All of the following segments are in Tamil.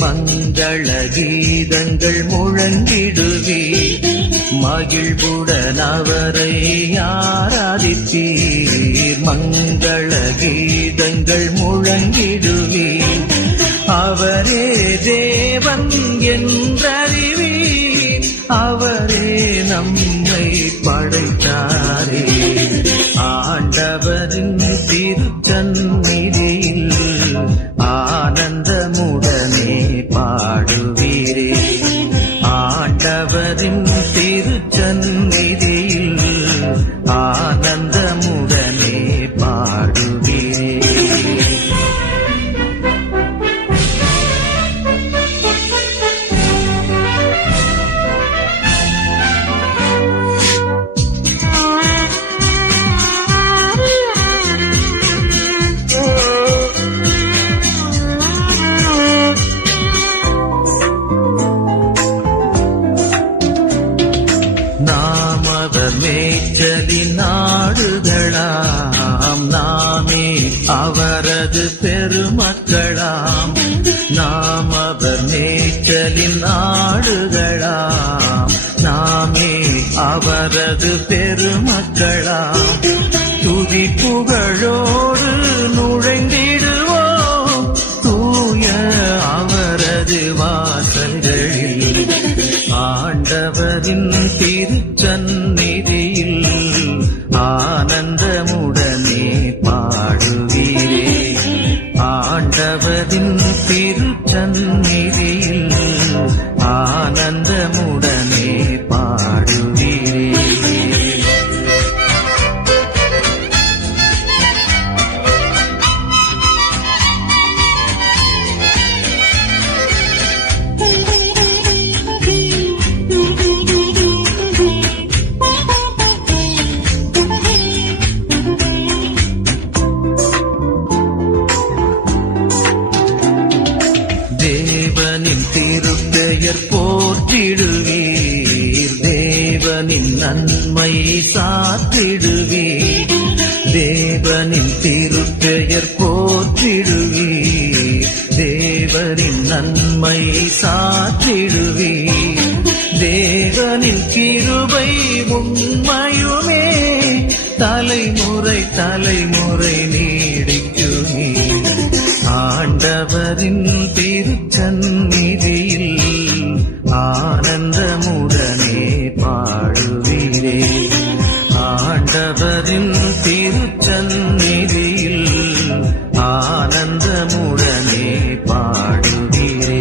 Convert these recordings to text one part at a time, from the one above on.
மங்கள கீதங்கள் முழங்கிடுவீர் மகிழ்வுடன் அவரை ஆராதிப்பீர் மங்கள கீதங்கள் முழங்கிடுவீர் அவரே தேவன் என்றறிவீர் அவரே நம்மை படைத்தாரே ஆண்டவரின் திருச்சந்நிதியில் ஆனந்தமுடனே பாடுவீரே ஆண்டவரின் திருச்சந்நிதியில் ஆனந்தமுடனே பாடுவீரே நாடுகளாம் நாமே அவரது பெருமக்களாம் நாம் அவர் மேய்ச்சலின் நாடுகளாம் நாமே அவரது பெருமக்களாம் துதி புகழோடு நுழைந்திடுவோம் தூய அவரது வாசல்களில் ஆண்டவரின் திருச்சந்நிதியில் ஆனந்தமுடனே பாடுவீரே ஆண்டவரின் திருச்சந்நிதியில் ஆனந்தமுடனே பாடுவீரே திருப்பெயர் போற்றிடுவீர் தேவனின் நன்மை சாத்திடுவீர் தேவனின் திருப்பெயர் போற்றிடுவீர் தேவனின் நன்மை சாத்திடுவீர் தேவனின் கிருபை உண்மையுமே தலைமுறை தலைமுறை நீடிக்குமே ஆண்டவரின் திருச்சந்நிதியில் ஆனந்தமுடனே பாடுவீரே ஆண்டவரின் திருச்சந்நிதியில் ஆனந்தமுடனே பாடுவீரே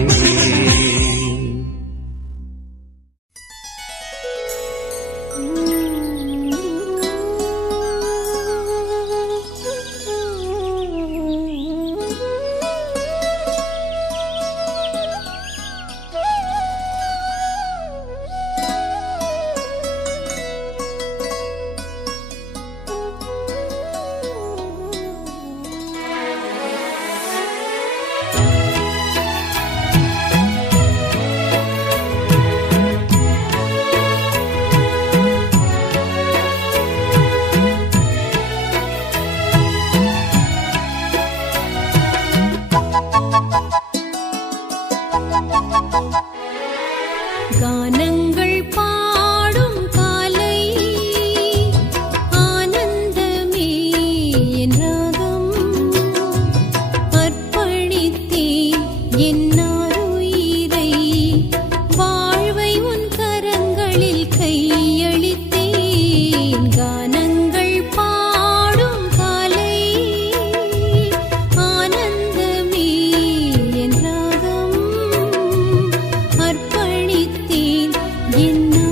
என்ன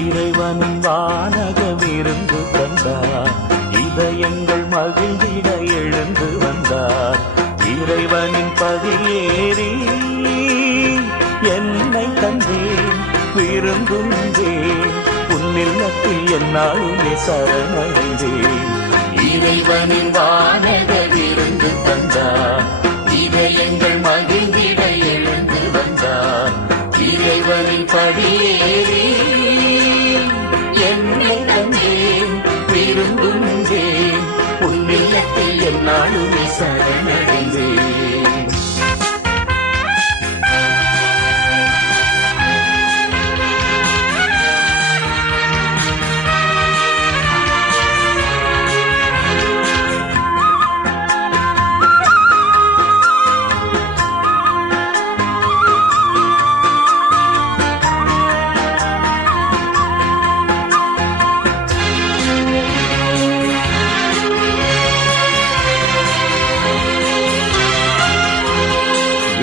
இறைவனும் வானகமிருந்து தந்தார், இதயங்கள் மகிழ்ந்திட எழுந்து வந்தார். இறைவனின் பதியேறி என்னை தந்தேன், விருந்துந்தேன், உன்னில்லத்தில் என்னாலுமே சரணடைந்தேன். இறைவனின் வானகமிருந்து தந்தார், இதயங்கள் மகிழ்ந்திட எழுந்து வந்தார். இறைவனின் படியேறி என்னை தந்தேன், விருந்துந்தேன், உன்னில்லத்தில் என்னாலுமே சரணடைந்தேன்.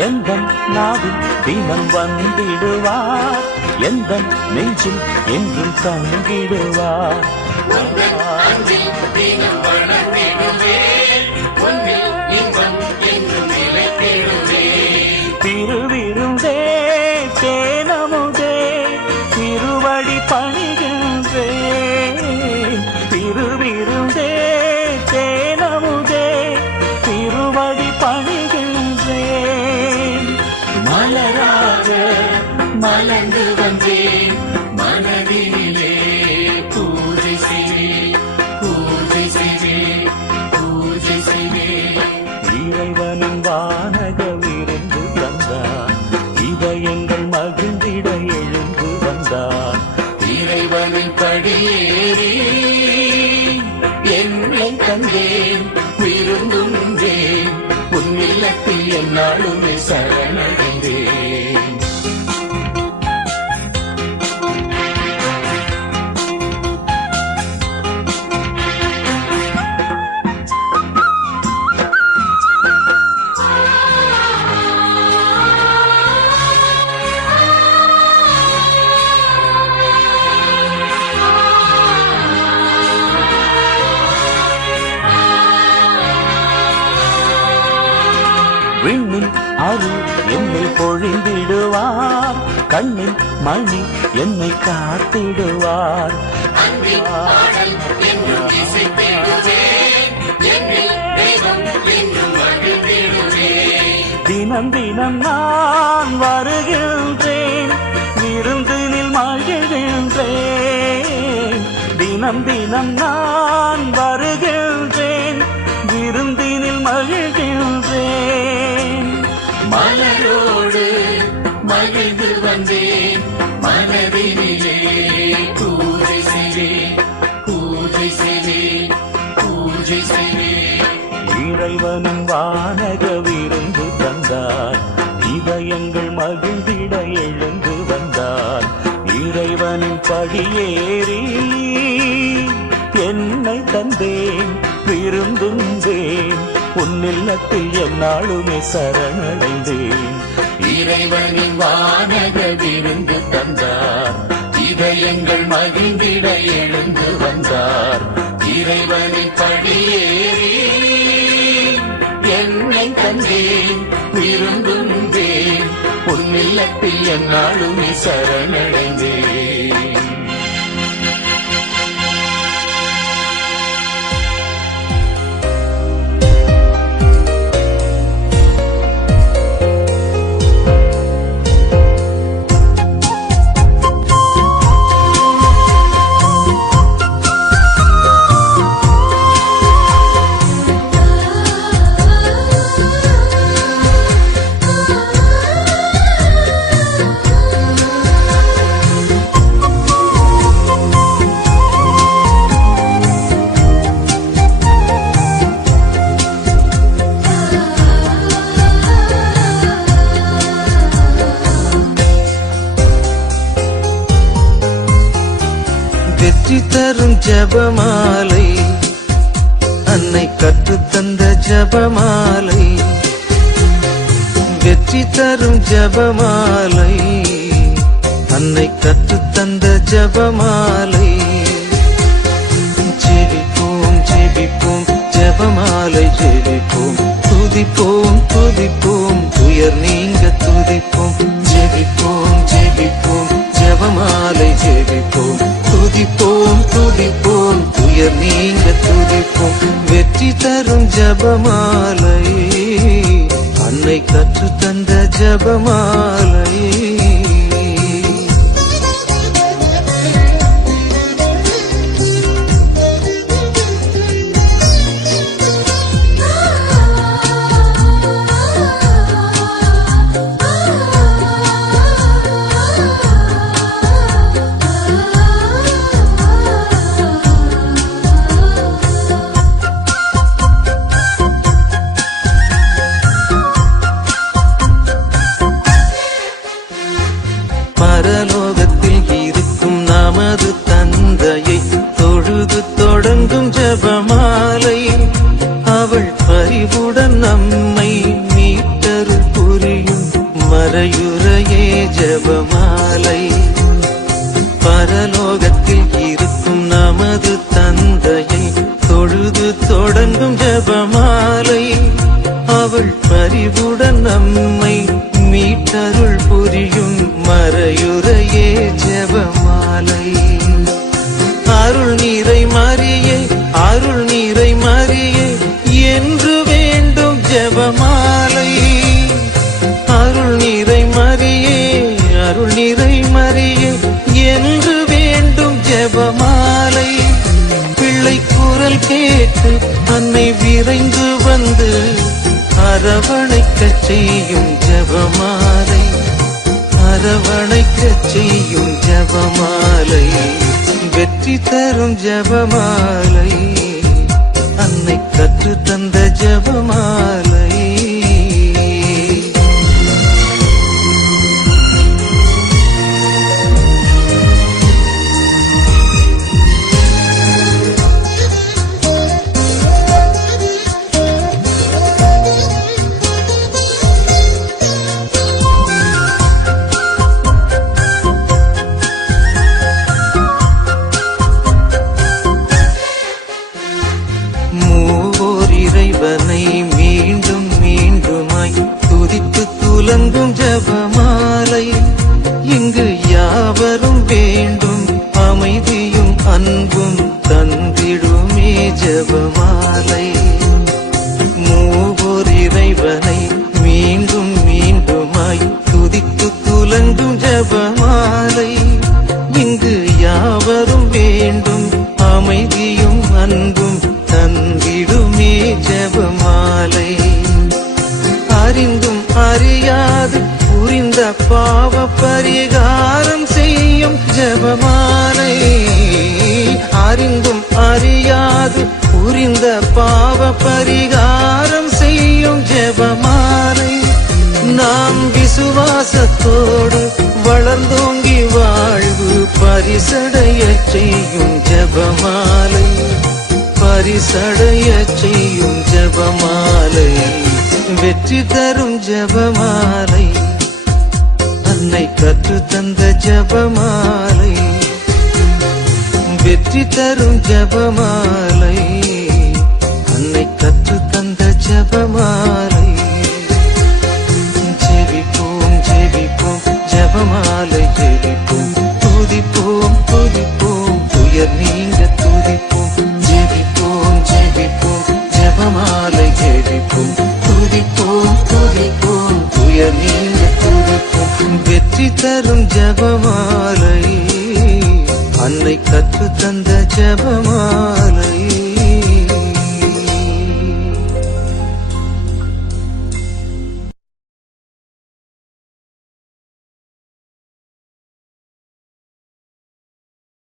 எந்தன் நாவில் தினம் வந்திடுவார், எந்தன் நெஞ்சில் என்றும் தங்கிடுவார். திருவிருந்தே தேனமுதே திருவடி பணிகின்றேன். திருவிருந்தே தேனமுதே திருவடி பணிகின்றேன். மலராக மலர்ந்து வந்தேன், மனதிலே பூஜை செய்வேன், பூஜை செய்வேன், பூஜை செய்வேன். இறைவனின் வானகமிருந்து தந்தார், இதயங்கள் மகிழ்ந்திட எழுந்து வந்தார். இறைவனின் படியேறி என்னை தந்தேன், விருந்துந்தேன், உன்னில்லத்தில் என்னாலுமே சரணடைந்தேன். விண்ணில் அருள் என்னை பொழிந்திடுவார், கண்ணில் மணி என்னை காத்திடுவார். தினம் தினம் நான் வருகின்றேன், விருந்தினில் மகிழ்கின்றேன். தினம் தினம் நான் வருகின்றேன், விருந்தினில் மகிழ்கின்றேன். மலரோடு மகிழ்ந்து வந்தேன், மனதினிலே பூஜை செய்வேன், பூஜை செய்வேன், பூஜை செய்வேன். இறைவனும் வானகமிருந்து தந்தார், இதயங்கள் மகிழ்ந்திட எழுந்து வந்தார். இறைவனின் படியேறி என்னை தந்தேன், விருந்துந்தேன், உன்னில்லத்தில் என்னாலுமே சரணடைந்தேன். இறைவனின் வானகமிருந்து தந்தார், இதயங்கள் மகிழ்ந்திட எழுந்து வந்தார். இறைவனின் படியேறி என்னை தந்தேன், விருந்துந்தேன், உன்னில்லத்தில் என்னாலுமே சரணடைந்தேன். வெற்றி தரும் ஜபமாலை, அன்னை கற்றுத்தந்த ஜபமாலை. வெற்றி தரும் ஜபமாலை, அன்னை கற்றுத்தந்த ஜபமாலை. ஜெபிப்போம் ஜெபிப்போம் ஜபமாலை ஜெபிப்போம், துதிப்போம் துதிப்போம் துயர் நீங்க துதிப்போம். ஜெபிப்போம் ஜெபிப்போம் ஜபமாலை ஜெபிப்போம், துதிப்போம் துதிப்போம் துயர் நீங்க துதிப்போம். வெற்றி தரும் ஜபமாலை, அன்னை கற்று தந்த ஜபமாலை. பரலோகத்தில் இருக்கும் நமது தந்தையை தொழுது தொடங்கும் ஜபமாலை, அவள் பரிவுடன் நம்மை மீட்டருள் புரியும் மறையுறையே ஜபமாலை. பரலோகத்தில் இருக்கும் நமது தந்தையை தொழுது தொடங்கும் ஜபமாலை, அவள் பரிவுடன் நம்மை மீட்டருள் புரியும் மறையுறையே ஜெபமாலை. அருள் நீரை மரியே அருள் நீரை மரியே என்று வேண்டும் ஜெபமாலை. அருள் நீரை மரியே அருள் நீரை மரியே என்று வேண்டும் ஜெபமாலை. பிள்ளை குரல் கேட்டு அன்னை விரைந்து வந்து அரவணைக்கச் செய்யும் ஜபமாலை, அரவணைக்கச் செய்யும் ஜபமாலை. வெற்றி தரும் ஜபமாலை, அன்னை கற்று தந்த ஜபமாலை. இறைவனை மீண்டும் மீண்டுமாய் துதித்து துலங்கும் ஜபமாலை. இங்கு யாவரும் வேண்டும் அமைதியும் அன்பும் தந்திடுமே ஜபமாலை. மூவோர் இறைவனை மீண்டும் மீண்டுமாய் துதித்து துலங்கும் ஜபமாலை. இங்கு யாவரும் வேண்டும் அமைதியும் அன்பும் தந்திடுமே ஜபமாலை. அறிந்தும் அறியாது புரிந்த பாவ பரிகாரம் செய்யும் ஜபமாலை. அறிந்தும் அறியாது புரிந்த பாவ பரிகாரம் செய்யும் ஜபமாலை. நாம் விசுவாசத்தோடு வளர்ந்தோங்கி வாழ்வு பரிசடைய செய்யும் ஜபமாலை, பரிசடைய செய்யும் ஜபமாலை. வெற்றி தரும் ஜபமாலை, அன்னை கற்று தந்த ஜபமாலை. வெற்றி தரும் ஜபமாலை, அன்னை கற்று தந்த ஜபமாலை.